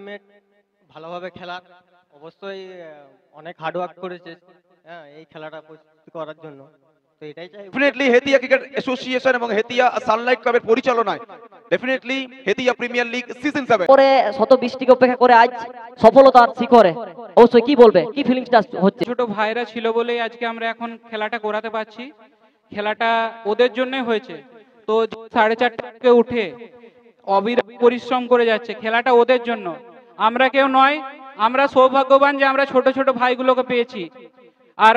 Teammate ভালোভাবে খেলার অবশ্যই অনেক হার্ডওয়ার্ক করেছে হ্যাঁ এই খেলাটা প্রস্তুতি করার জন্য। তো এটাই চাই ডেফিনেটলি হেতিয়া ক্রিকেট অ্যাসোসিয়েশন এবং হেতিয়া সানলাইট ক্লাবের পরিচালনায় ডেফিনেটলি হেতিয়া প্রিমিয়ার লিগ সিজন 7 পরে 120টিকে উপেক্ষা করে আজ সফলতার শিখরে অবশ্যই কি বলবে, কি ফিলিংসটা হচ্ছে? ছোট ভাইরা ছিল বলেই আজকে আমরা এখন খেলাটা করাতে পারছি। খেলাটা ওদের জন্যই হয়েছে। তো 4:30 উঠে অবিরাম পরিশ্রম করে যাচ্ছে, খেলাটা ওদের জন্য, আমরা কেউ নয়। আমরা সৌভাগ্যবান যে আমরা ছোট ছোট ভাইগুলোকে পেয়েছি। আর